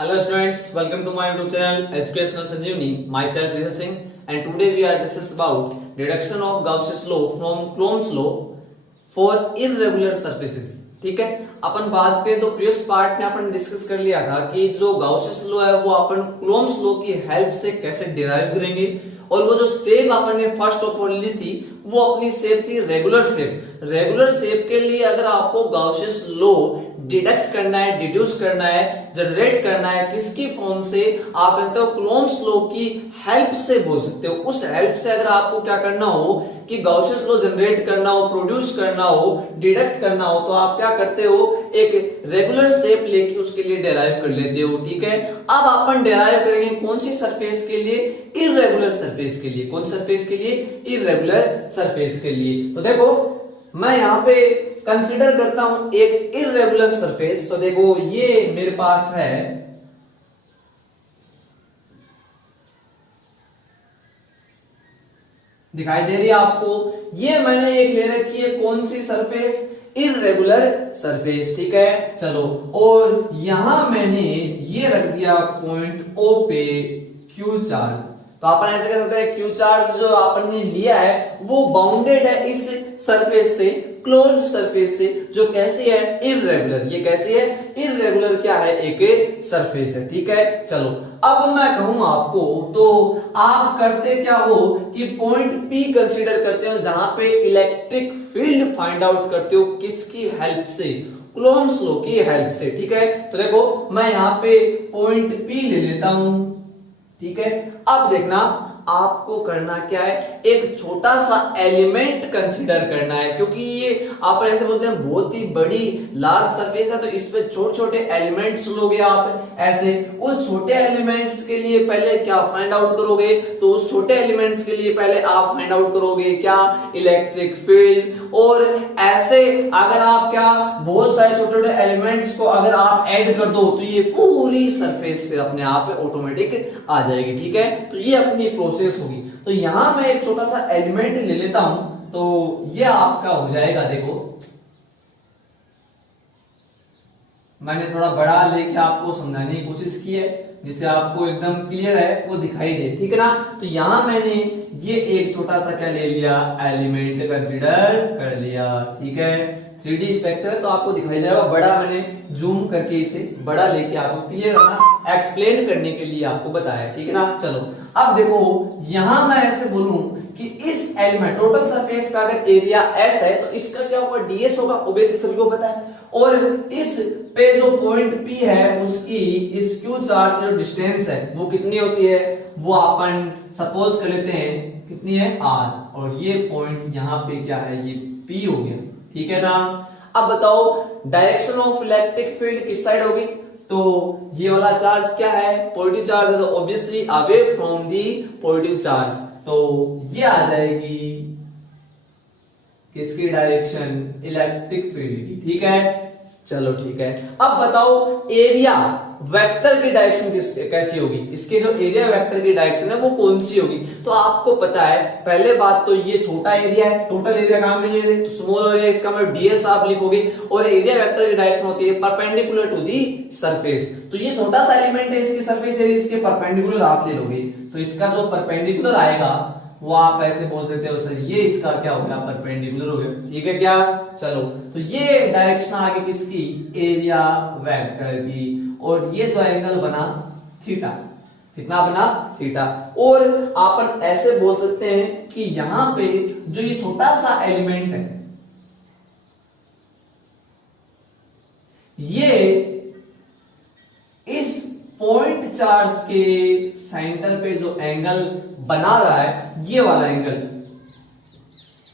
Hello students, welcome to my YouTube channel Educational Sanjeevani. Myself Rishabh Singh and today we are discussing about deduction of Gauss's law from Coulomb's law for irregular surfaces. ठीक है, अपन बात करें तो previous part में अपन discuss कर लिया था कि जो गाउसियस लॉ है वो अपन कूलोम्स लॉ की हेल्प से कैसे डिराइव करेंगे और वो जो शेप अपन ने फर्स्ट ऑफ ऑल ली थी वो अपनी शेप थी रेगुलर शेप। रेगुलर शेप के लिए अगर आपको गाउसियस लॉ डिडक्ट करना है, डिड्यूस करना है, जनरेट करना है किसकी फॉर्म से, आप कहते हो कूलोम्स लॉ की हेल्प से बोल सकते हो। उस हेल्प से अगर आपको क्या करना हो कि गाउसियस लॉ जनरेट करना हो, प्रोड्यूस करना हो, डिडक्ट करना हो तो आप क्या करते हो, एक रेगुलर शेप लेके उसके लिए डेराइव कर लेते हो। ठीक है, अब अपन डेराइव करेंगे कौन सी सरफेस के लिए, इररेगुलर सरफेस के लिए। कौन सरफेस के लिए, इररेगुलर सरफेस के लिए। तो देखो मैं यहां पे कंसीडर करता हूं एक इररेगुलर सरफेस। तो देखो ये मेरे पास है, दिखाई दे रही है आपको, ये मैंने एक ले रखी है कौन सी सरफेस, इररेगुलर सरफेस। ठीक है, चलो, और यहां मैंने ये रख दिया पॉइंट ओ पे क्यू चार्ज। तो अपन ऐसे कह सकते हैं क्यू चार्ज जो अपन ने लिया है वो बाउंडेड है इस सरफेस से, क्लोज्ड सरफेस से, जो कैसी है, इररेगुलर। ये कैसी है, इररेगुलर क्या है, एक सरफेस है। ठीक है, चलो अब मैं कहूं आपको तो आप करते क्या हो कि पॉइंट पी कंसीडर करते हो जहां पे इलेक्ट्रिक फील्ड फाइंड आउट करते हो किसकी हेल्प से, कूलोम्स लॉ की हेल्प से। ठीक है, तो देखो मैं यहां पे पॉइंट पी ले लेता हूं। ठीक है, अब देखना आपको करना क्या है, एक छोटा सा एलिमेंट कंसीडर करना है, क्योंकि ये आप ऐसे बोलते हैं बहुत ही बड़ी लार्ज सरफेस है तो इसमें छोटे छोटे एलिमेंट्स लोगे आप ऐसे। उस छोटे एलिमेंट्स के लिए पहले क्या फाइंड आउट करोगे, तो उस छोटे एलिमेंट्स के लिए पहले आप फाइंड आउट करोगे क्या, इलेक्ट्रिक फील्ड। और ऐसे अगर आप क्या बहुत सारे छोटे छोटे एलिमेंट्स को अगर आप ऐड कर दो तो ये पूरी सरफेस पे अपने आप ऑटोमेटिक आ जाएगी। ठीक है, तो ये अपनी प्रोसेस होगी। तो यहां मैं एक छोटा सा एलिमेंट ले लेता हूं, तो ये आपका हो जाएगा, देखो मैंने थोड़ा बड़ा लेके आपको समझाने की कोशिश की है जिससे आपको एकदम क्लियर है वो दिखाई दे। ठीक है ना, तो यहां मैंने ये एक छोटा सा क्या ले लिया, एलिमेंट कंसीडर कर लिया। ठीक है, 3D स्ट्रक्चर है तो आपको दिखाई दे रहा है, बड़ा मैंने जूम करके इसे बड़ा लेके आपको क्लियर होना एक्सप्लेन करने के लिए आपको बताया। ठीक है ना, चलो अब देखो यहां मैं ऐसे बोलूं कि इस एलिमेंट टोटल सरफेस का अगर एरिया एस है तो इसका क्या होगा, डीएस होगा, ऑब्वियसली सभी को पता है। और इस पे जो पॉइंट पी है उसकी इस क्यू चार्ज से जो डिस्टेंस है वो कितनी होती है, वो अपन सपोज कर लेते हैं कितनी है, आर। और ये पॉइंट यहाँ पे क्या है, ये पी हो गया। ठीक है ना, अब बताओ डायरेक्शन ऑफ इलेक्ट्रिक फील्ड किस साइड होगी, तो ये वाला चार्ज क्या है, पॉजिटिव चार्ज है, तो obviously away from the positive charge. तो ये आ जाएगी किसकी डायरेक्शन, इलेक्ट्रिक फील्ड की। ठीक है, चलो ठीक है, अब बताओ एरिया वेक्टर की डायरेक्शन कैसी होगी, इसके जो एरिया वेक्टर की डायरेक्शन है वो कौन सी होगी। तो आपको पता है पहले बात तो ये छोटा एरिया है, टोटल एरिया काम नहीं है तो स्मॉल एरिया, इसका मतलब डीएस आप लिखोगे। और एरिया वेक्टर की डायरेक्शन होती है परपेंडिकुलर टू दी सरफेस। तो ये छोटा सा एलिमेंट है, इसकी सरफेस एरिया इसके परपेंडिकुलर आप ले लोगे, तो इसका जो परपेंडिकुलर आएगा वो आप ऐसे बोल सकते हो सर ये इसका क्या हो गया, परपेंडिकुलर हो गया। ठीक है क्या, चलो तो ये डायरेक्शन आ गई किसकी, एरिया वेक्टर की। और ये जो एंगल बना थीटा, कितना बना, थीटा। और अपन ऐसे बोल सकते हैं कि यहां पे जो ये छोटा सा एलिमेंट है ये इस पॉइंट चार्ज के सेंटर पे जो एंगल बना रहा है, ये वाला एंगल,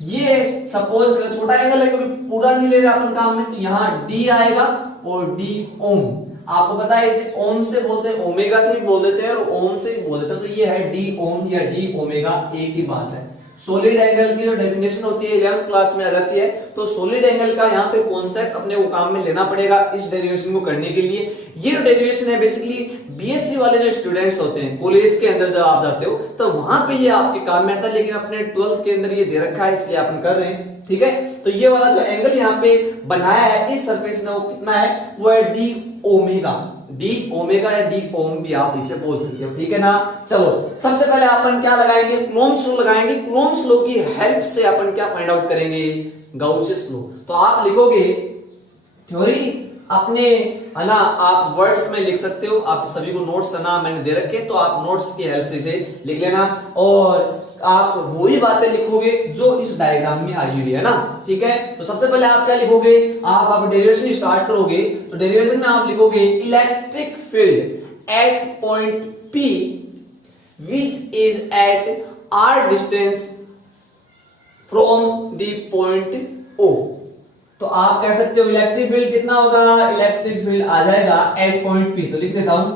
ये सपोज छोटा एंगल है क्योंकि पूरा नहीं ले रहे अपन काम में, तो यहां डी आएगा और डी ओम। आपको पता है इसे ओम से बोलते हैं, ओमेगा से भी बोल देते हैं और ओम से भी बोल देते हैं। तो ये है डी ओम या डी ओमेगा, एक ही बात है। सॉलिड एंगल की जो डेफिनेशन होती है 11th क्लास में आ जाती है, तो सॉलिड एंगल का यहाँ पे कॉन्सेप्ट अपने को काम में लेना पड़ेगा इस डेरिवेशन को करने के लिए। ये जो डेरिवेशन है बेसिकली बीएससी वाले जो स्टूडेंट्स होते हैं कॉलेज के अंदर जब आप जाते हो तो वहां पे ये आपके काम में आता है, लेकिन अपने 12th के अंदर ये दे रखा है इसलिए अपन कर रहे हैं। ठीक है, तो ये वाला जो एंगल यहाँ पे बनाया है इस सरफेस ने वो कितना है, वो है डी ओमेगा, डी ओमेगा या डी ओम भी आप इसे बोल सकते हो, ठीक है ना। चलो सबसे पहले अपन क्या लगाएंगे, कूलॉम्स लॉ लगाएंगे। कूलॉम्स लॉ की हेल्प से अपन क्या फाइंड आउट करेंगे, गाउसियस लॉ। तो आप लिखोगे थ्योरी अपने, है ना, आप वर्ड्स में लिख सकते हो, आप सभी को नोट्स है ना मैंने दे रखे, तो आप नोट्स की हेल्प से इसे लिख लेना और आप वही बातें लिखोगे जो इस डायग्राम में आई हुई है ना, ठीक है। तो सबसे पहले आप क्या लिखोगे, आप डेरिवेशन स्टार्ट करोगे, तो डेरिवेशन में आप लिखोगे electric field at point P which is at r distance from the point O। तो आप कह सकते हो इलेक्ट्रिक फील्ड कितना होगा, इलेक्ट्रिक फील्ड आ जाएगा एट पॉइंट P। तो लिख देता हूं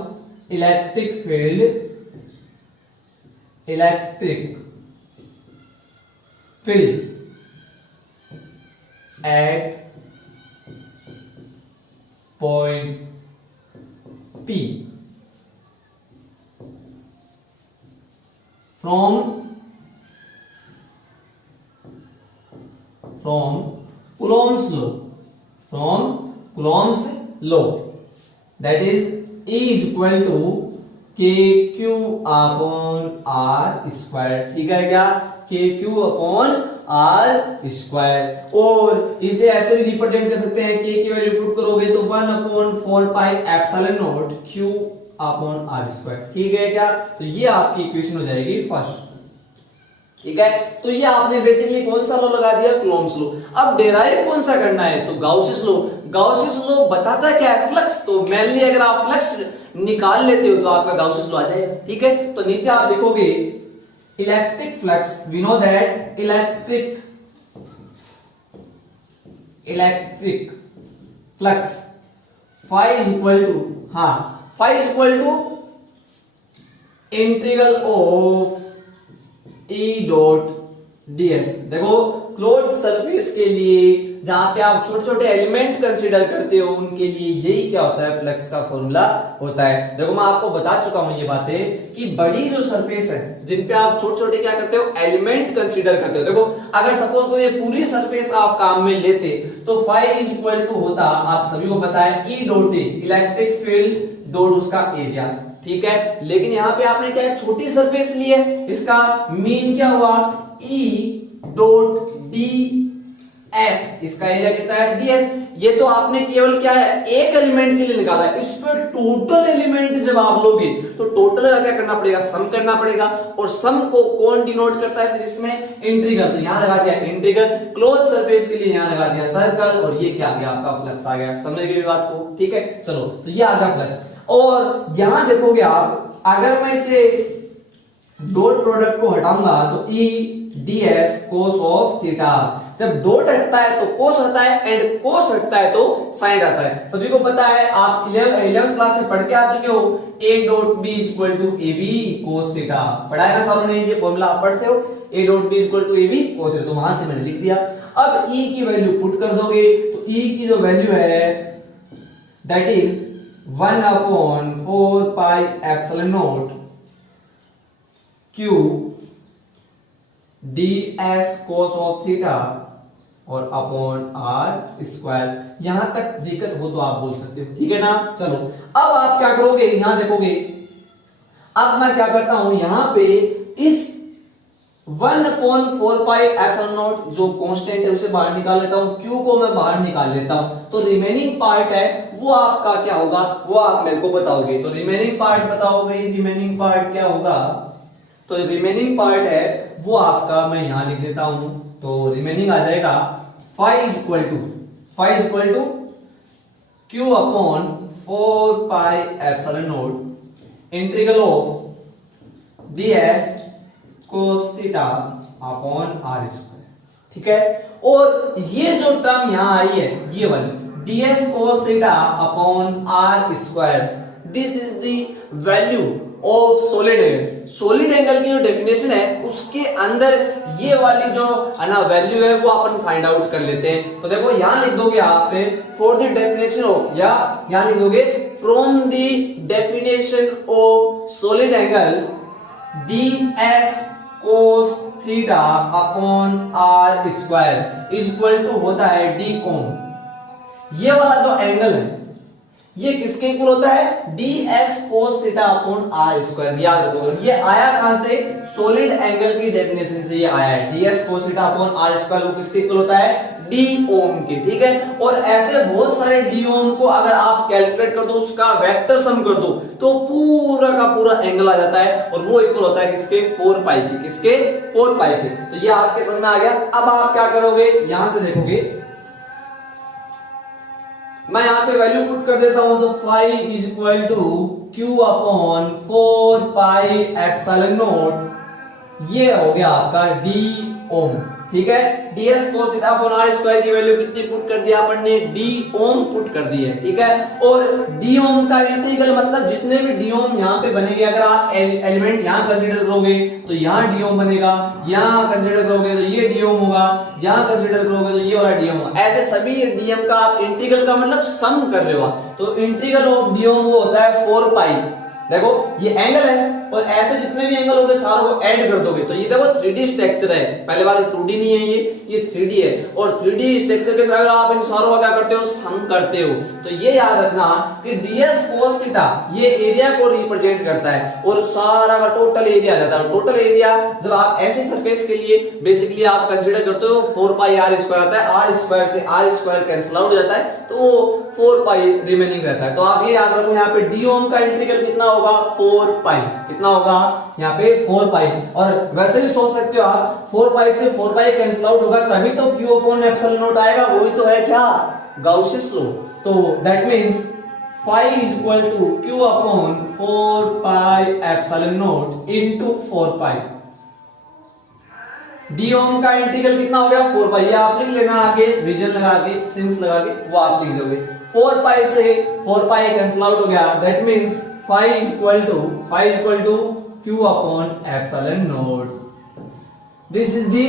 electric field, electric field at point P from Coulomb's law, from Coulomb's law, that is E is equal to KQ upon R square, ठीक है क्या, KQ upon R square। और इसे ऐसे भी रिप्रेजेंट कर सकते हैं, K की वैल्यू पुट करोगे तो 1 upon 4 pi epsilon naught Q upon R square, ठीक है क्या। तो ये आपकी इक्वेशन हो जाएगी फर्स्ट, ठीक है। तो ये आपने बेसिकली कौन सा लॉ लगा दिया, कूलॉम्स लॉ। अब डेराइव कौन सा करना है, तो गाउसियस लॉ। गाउसियस लॉ बताता क्या है, फ्लक्स। तो मेनली अगर आप फ्लक्स निकाल लेते हो तो आपका गाउसियस लॉ आ जाएगा, ठीक है। तो नीचे आप लिखोगे electric flux, we know that electric flux phi is equal to, हाँ phi is equal to integral of E dot ds। देखो क्लोज सरफेस के लिए जहां पे आप छोटे छोटे एलिमेंट कंसीडर करते हो उनके लिए यही क्या होता है, फ्लक्स का फॉर्मूला होता है। देखो मैं आपको बता चुका हूं ये बातें कि बड़ी जो सरफेस है जिन पे आप छोटे छोटे क्या करते हो, एलिमेंट कंसीडर करते हो। देखो अगर सपोज को ये पूरी सरफेस आप काम में लेते तो फाई इज इक्वल टू होता, आप सभी को पता है, E dot A, electric field dot उसका एरिया, ठीक है। लेकिन यहाँ पे आपने क्या छोटी सरफेस ली है, इसका मीन क्या हुआ, E डॉट डी एस, इसका एरिया कितना है ds। ये तो आपने केवल क्या है एक एलिमेंट के लिए निकाला है, इस पर टोटल एलिमेंट जब आप लोगे तो टोटल का क्या करना पड़ेगा, सम करना पड़ेगा। और सम को कौन डिनोट करता है फिजिक्स में, इंटीग्रल। तो यहां लगा दिया इंटीग्रल, क्लोज सरफेस के लिए यहां लगा दिया सर्कल, और ये क्या आ गया आपका फ्लक्स आ गया। समझ गए बात को, ठीक है। चलो तो ये आ गया फ्लक्स। और यहां देखोगे आप, अगर मैं इसे डॉट प्रोडक्ट को हटाऊंगा तो E ds cos of theta, जब डॉट हटता है तो कोस आता है एंड कोस हटता है तो साइन आता है। सभी को पता है, आप 11th क्लास से पढ़ के आ चुके हो, A dot B equal to AB cos theta, पढ़ा है ना सारों ने, ये फॉर्मूला आप पढ़ते हो, A dot B equal to AB cos theta. तो वहां से मैंने लिख दिया। अब E की वैल्यू पुट कर दोगे तो E की जो वैल्यू है that is 1 upon 4 pi epsilon not Q ds cos of theta और अपॉन r स्क्वायर। यहां तक दिक्कत हो तो आप बोल सकते हो, ठीक है ना। चलो अब आप क्या करोगे, यहां देखोगे, अब मैं क्या करता हूं, यहां पे इस 1 अपॉन 4 पाई एप्सिलॉन नॉट जो कांस्टेंट है उसे बाहर निकाल लेता हूं, Q को मैं बाहर निकाल लेता हूं, तो रिमेनिंग पार्ट है वो आपका क्या होगा, वो आप मेरे को बताओगे। तो रिमेनिंग पार्ट बताओ भाई, रिमेनिंग पार्ट क्या होगा। तो रिमेनिंग पार्ट है वो आपका, मैं यहां लिख देता हूं, तो रिमेनिंग आ जाएगा phi is equal to Q upon 4 pi epsilon naught integral of ds cos theta upon r square, ठीक है। और ये जो टर्म यहां आई है ये वाली ds cos theta upon r square, this is the value of solid angle. Solid angle की जो डेफिनेशन है उसके अंदर ये वाली जो है ना वैल्यू है वो अपन फाइंड आउट कर लेते हैं। तो देखो यहां लिख दोगे आप फॉर द डेफिनेशन ऑफ, या यहां लिख दोगे from the definition of solid angle ds cos theta upon r square is equal to होता है d कोण। ये वाला जो एंगल है ये किसके इक्वल होता है, ds cos theta upon r square. याद रखोगे ये आया कहां से, सॉलिड एंगल की डेफिनेशन से ये आया है। ds cos theta upon r square वो किसके इक्वल होता है, d ओम के, ठीक है। और ऐसे बहुत सारे d ओम को अगर आप कैलकुलेट कर दो, उसका वेक्टर सम कर दो, तो पूरा का पूरा एंगल आ जाता है और वो इक्वल होता है किसके, 4 पाई के, किसके, 4 पाई के। तो ये आपके समझ में आ गया। अब आप क्या करोगे, यहां से देखोगे, मैं यहां पे वैल्यू पुट कर देता हूं, तो phi is equal to Q upon 4 pi epsilon naught, ये हो गया आपका डी ओम, ठीक है। ds cos theta upon r square की वैल्यू कितनी पुट कर दिया अपन ने, d ओम पुट कर दी है, ठीक है। और d ओम का इंटीग्रल मतलब जितने भी d ओम यहां पे बनेंगे, अगर आप एलिमेंट यहां कंसीडर करोगे तो यहां d ओम बनेगा, यहां कंसीडर करोगे तो ये d ओम होगा, यहां कंसीडर करोगे तो ये वाला d ओम होगा। ऐसे सभी dm का आप इंटीग्रल का मतलब सम कर रहे हो, तो इंटीग्रल ऑफ d ओम वो होता है 4 पाई। देखो ये एंगल है और ऐसे जितने भी एंगल होंगे सारों को ऐड कर दोगे तो ये देखो 3D स्ट्रक्चर है, पहले वाला 2D नहीं है, ये 3D है। और 3D स्ट्रक्चर के अंदर अगर आप इन सारों का क्या करते हो, सम करते हो, तो ये याद रखना कि ds cos थीटा ये एरिया को रिप्रेजेंट करता है और सारा का टोटल एरिया आ जाता है। टोटल एरिया जब आप ऐसे सरफेस के लिए बेसिकली आप कंसीडर करते हो 4 पाई r स्क्वायर आता है, r स्क्वायर से r स्क्वायर कैंसिल आउट हो जाता है, तो वो 4 पाई रिमेनिंग रहता है। तो आप ये याद रखो, यहाँ पे d ओम का इंटीग्रल कितना होगा, 4 पाई, कितना होगा यहाँ पे 4 पाई। और वैसे भी सोच सकते हो आप 4 पाई से 4 पाई कैंसिल आउट होगा तभी तो q अपॉन एप्सिलॉन नॉट आएगा, वही तो है क्या, गाउसियस लॉ। तो that means phi is equal to q upon 4 pi epsilon not into 4 pi. d ओम का इंटीग्रल कितना हो गया, 4 पाई। ये आप लिख लेना आगे, रीजन लगा के, सिंस लगा के वो आप लिख दोगे। 4 पाई से 4 पाई कैंसिल आउट हो गया, that means phi is equal to q upon epsilon naught. This is the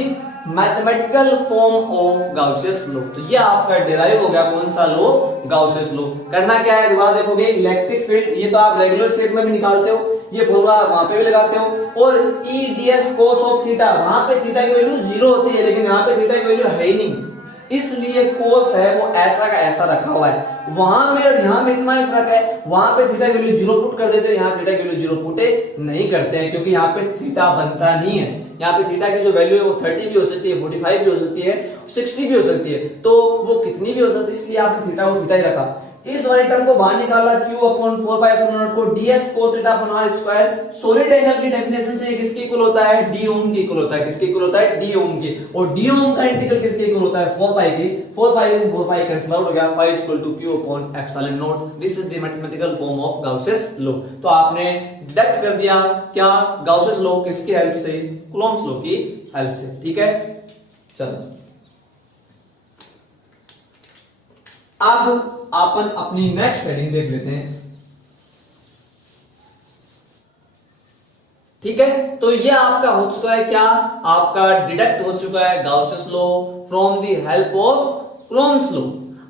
mathematical form of Gaussian law। तो ये आपका डिराइव हो गया कौन सा लॉ, गाउसियस लॉ। करना क्या है, दोबारा देखोगे, इलेक्ट्रिक फील्ड ये तो आप रेगुलर शेप में भी निकालते हो, ये फॉर्मूला वहां पे भी लगाते हो। और e ds cos of theta, वहां पे थीटा की वैल्यू 0 होती है, लेकिन यहाँ पे थीटा की वैल्यू है ही नहीं, इसलिए कोस है वो ऐसा का ऐसा रखा हुआ है। वहां में और यहां में इतना ही फर्क है, वहां पे थीटा की वैल्यू 0 पुट कर देते हैं, यहां थीटा की वैल्यू 0 पुट नहीं करते हैं, क्योंकि यहाँ पे थीटा बनता नहीं है। यहाँ पे थीटा की जो वैल्यू है वो 30 भी हो सकती है, 45 भी हो सकती है, 60 भी हो सकती है, तो वो कितनी भी हो सकती है, इसलिए आपने थीटा को थीटा ही रखा। इस वाली टर्म को बाहर निकाला, q upon 4 pi epsilon not को ds cos theta upon r square, solid angle की डेफिनेशन से किसके इक्वल होता है, d ओम के इक्वल होता है, किसके इक्वल होता है, d ओम के। और d ओम का इंटीग्रल किसके इक्वल होता है, 4 पाई के। 4 पाई में 4 पाई कैंसिल आउट हो गया, phi equal to q upon epsilon not. This is the mathematical form of Gauss's law. तो आपने डिडक्ट कर दिया क्या, गाउसियस लॉ किसकी हेल्प से, कूलॉम्स लॉ की हेल्प से, ठीक है। चलो अब अपन अपनी नेक्स्ट हेडिंग देख लेते हैं, ठीक है। तो ये आपका हो चुका है क्या, आपका डिडक्ट हो चुका है Gauss's law from the help of Coulomb's law.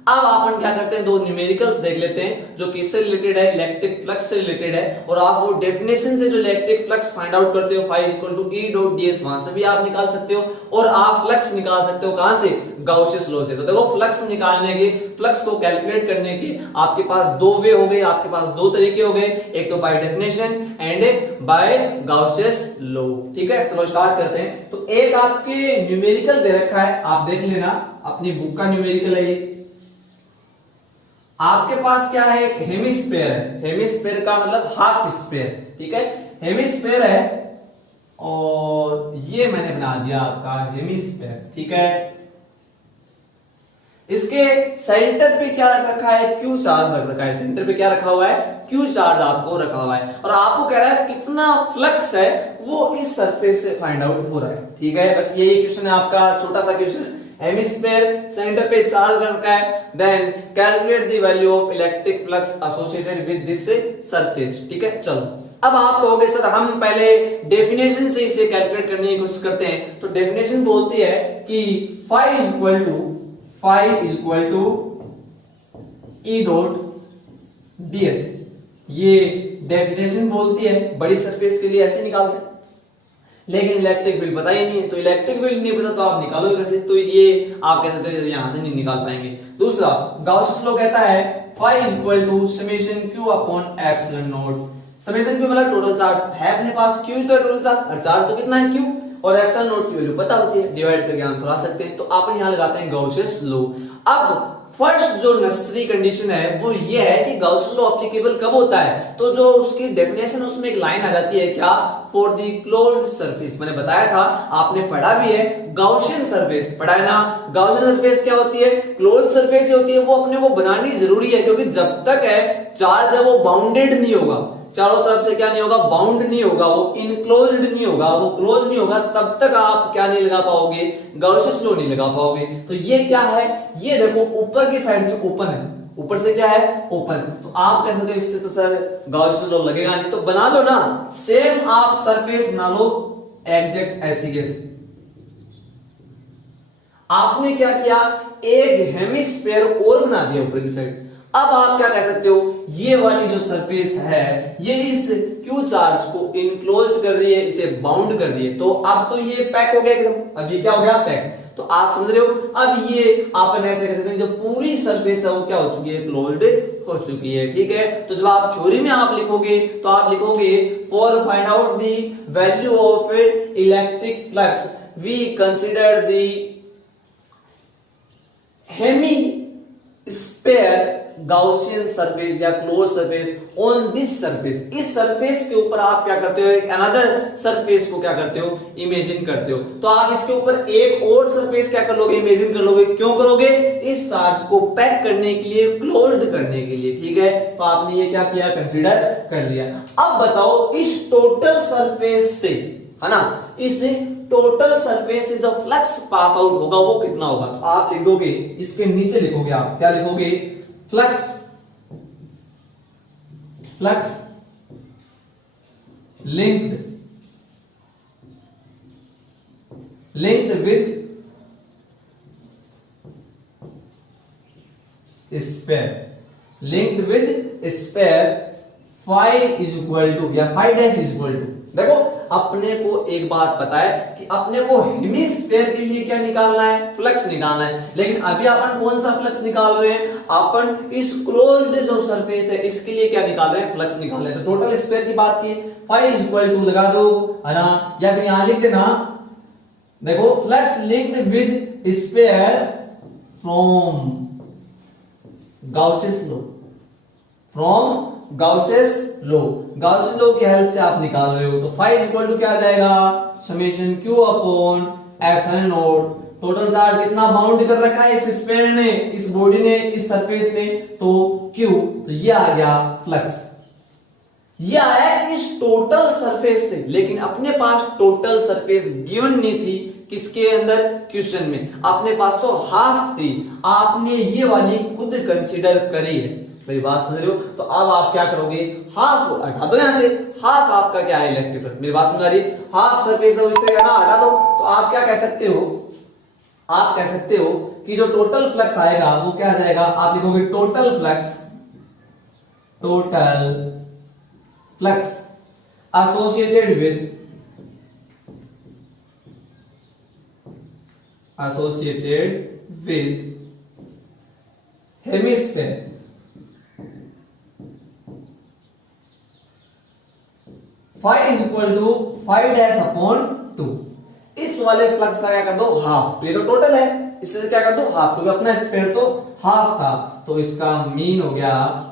अब अपन क्या करते हैं, दो न्यूमेरिकल्स देख लेते हैं जो किससे रिलेटेड है, इलेक्ट्रिक फ्लक्स से रिलेटेड है। और आप वो डेफिनेशन से जो इलेक्ट्रिक फ्लक्स फाइंड आउट करते हो, phi equal to e dot ds, वहां से भी आप निकाल सकते हो। और आप फ्लक्स निकाल सकते हो कहां से, गाउसियस लॉ से। तो देखो फ्लक्स निकालने के, फ्लक्स को कैलकुलेट करने के आपके पास दो वे हो गए, आपके पास दो तरीके हो गए, एक तो by definition and by Gauss's law, ठीक है। चलो स्टार्ट करते हैं। तो एक आपके न्यूमेरिकल दे रखा है, आप देख लेना, अपनी बुक का न्यूमेरिकल है ये। आपके पास क्या है, एक हेमिस्फीयर है, हेमिस्फीयर का मतलब हाफ स्फीयर, ठीक है। हेमिस्फीयर है और ये मैंने बना दिया आपका हेमिस्फीयर, ठीक है। इसके सेंटर पे क्या रख रखा है, क्यू चार्ज रख रखा है, सेंटर पे क्या रखा हुआ है, क्यू चार्ज आपको रखा हुआ है। और आपको कह रहा है कितना फ्लक्स है वो इस सरफेस से फाइंड आउट हो रहा है, ठीक है। बस यही क्वेश्चन है आपका, छोटा सा क्वेश्चन। हेमिस्फीयर, सेंटर पे चार्ज रखा है, then calculate the value of electric flux associated with this surface, ठीक है। चलो अब आप कहोगे सर हम पहले डेफिनेशन से इसे कैलकुलेट करने की कोशिश करते हैं। तो डेफिनेशन बोलती है कि phi is equal to e dot ds, ये डेफिनेशन बोलती है। बड़ी सरफेस के लिए ऐसे निकालते हैं, लेकिन इलेक्ट्रिक फील्ड पता ही नहीं है, तो इलेक्ट्रिक फील्ड नहीं पता तो आप निकालोगे कैसे, तो ये आप कह सकते हैं यहां से नहीं निकाल पाएंगे। दूसरा, गाउसियस लॉ कहता है phi is equal to summation q upon epsilon naught. Summation q मतलब टोटल चार्ज है अपने पास, q तो टोटल चार्ज और चार्ज तो कितना है q, और एप्सिलॉन नॉट की वैल्यू पता होती है, डिवाइड करके आंसर आ सकते हैं। तो आप यहां लगाते हैं गॉसियस लॉ। अब फर्स्ट जो नेसेसरी कंडीशन है वो ये है कि गॉसियस लॉ एप्लीकेबल कब होता है, तो जो उसकी डेफिनेशन उसमें एक लाइन आ जाती है क्या, फॉर द क्लोज्ड सरफेस। मैंने बताया था, आपने पढ़ा भी है, गॉसियन सरफेस पढ़ा है ना। गॉसियन सरफेस क्या होती है, क्लोज्ड सरफेस होती है, वो अपने को बनानी जरूरी है, क्योंकि जब तक है चार्ज है वो बाउंडेड नहीं होगा, चारों तरफ से क्या नहीं होगा, बाउंड नहीं होगा, वो इनक्लोज्ड नहीं होगा, वो क्लोज नहीं होगा, तब तक आप क्या नहीं लगा पाओगे, गॉसियस लॉ नहीं लगा पाओगे। तो ये क्या है, ये देखो ऊपर की साइड से ओपन है, ऊपर से क्या है, ओपन। तो आप कह सकते हो इससे तो सर गॉसियस लॉ लगेगा नहीं, तो बना लो ना, सेम आप सरफेस बना लो एग्जैक्ट ऐसी कैसे। आपने क्या किया, एक हेमिस्फीयर और बना दिया ऊपर की साइड। अब आप क्या कह सकते हो, ये वाली जो सरफेस है ये इस क्यू चार्ज को इनक्लोज कर रही है, इसे बाउंड कर रही है। तो अब तो ये पैक हो गया एकदम, अब ये क्या हो गया, पैक। तो आप समझ रहे हो, अब ये आप ऐसे कह सकते हैं जो पूरी सरफेस है वो क्या हो चुकी है, क्लोज्ड हो चुकी है, ठीक है। तो जब आप थ्योरी में आप लिखोगे तो आप लिखोगे for find out the value of electric flux we consider the hemisphere Gaussian surface या close surface on this surface. इस सरफेस के ऊपर आप क्या करते हो, एक अनदर सरफेस को क्या करते हो, इमेजिन करते हो। तो आप इसके ऊपर एक और सरफेस क्या कर लोगे, इमेजिन कर लोगे। क्यों करोगे, इस चार्ज को पैक करने के लिए, क्लोज्ड करने के लिए, ठीक है। तो आपने ये क्या किया, कंसीडर कर लिया। अब बताओ इस टोटल सरफेस से, है ना, इस टोटल सरफेस से जो फ्लक्स पास आउट होगा वो कितना होगा। तो आप लिख दोगे, इसके नीचे लिखोगे, आप क्या लिखोगे, flux linked with sphere phi is equal to या phi dash is equal to. देखो अपने को एक बात पता है कि अपने को हेमिस्फीयर के लिए क्या निकालना है, फ्लक्स निकालना है। लेकिन अभी अपन कौन सा फ्लक्स निकाल रहे हैं, अपन इस क्लोज्ड जो सरफेस है इसके लिए क्या निकाल रहे हैं, फ्लक्स निकाल रहे हैं। तो टोटल स्पेयर की बात की, फाई इज इक्वल टू लगा दो, है ना, या फिर यहां लिख देना, देखो flux linked with sphere from Gauss's law, Gauss's law की हेल्प से आप निकाल रहे हो। तो फाई इज इक्वल टू क्या आ जाएगा, summation Q upon epsilon not. Total charge कितना बाउंड कर रखा है इस स्फीयर ने, इस बॉडी ने, इस सरफेस ने, तो क्यू। तो ये आ गया फ्लक्स, ये आया इस टोटल सरफेस से। लेकिन अपने पास टोटल सरफेस गिवन नहीं थी, किसके अंदर, क्वेश्चन में। अपने पास तो हाफ थी, आपने ये वाली खुद कंसीडर करी है, मेरी बात समझ रहे हो। तो अब आप क्या करोगे, हाफ हटा दो यहां से, हाफ आपका क्या है, इलेक्ट्रिक फ्लक्स। मेरी बात समझ आ रही है, हाफ सरफेस है उससे ना हटा दो। तो आप क्या कह सकते हो, आप कह सकते हो कि जो टोटल फ्लक्स आएगा वो क्या आ जाएगा, आप लिखोगे total flux associated with hemisphere phi is equal to phi dash upon 2। इस वाले फ्लक्स का क्या कर दो, हाफ। ये तो टोटल है, इससे क्या कर दो, हाफ, क्योंकि अपना स्पेयर तो हाफ था। तो इसका मीन हो गया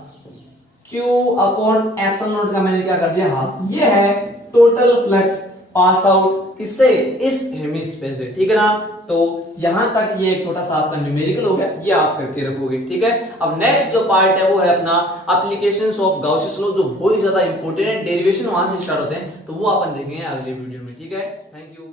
Q अपॉन एप्सिलॉन नॉट का मैंने क्या कर दिया, हाफ। ये है टोटल फ्लक्स पास आउट किससे, इस हेमिस्फीयर से, ठीक है ना। तो यहां तक ये एक छोटा सा आपका न्यूमेरिकल हो गया, ये आप करके रखोगे, ठीक है। अब नेक्स्ट जो पार्ट है वो है अपना एप्लीकेशंस ऑफ गॉसियस लॉ, जो बहुत ही ज्यादा इंपॉर्टेंट है, डेरिवेशन वहां से स्टार्ट होते हैं। तो वो अपन देखेंगे अगले वीडियो में, ठीक है। Thank you.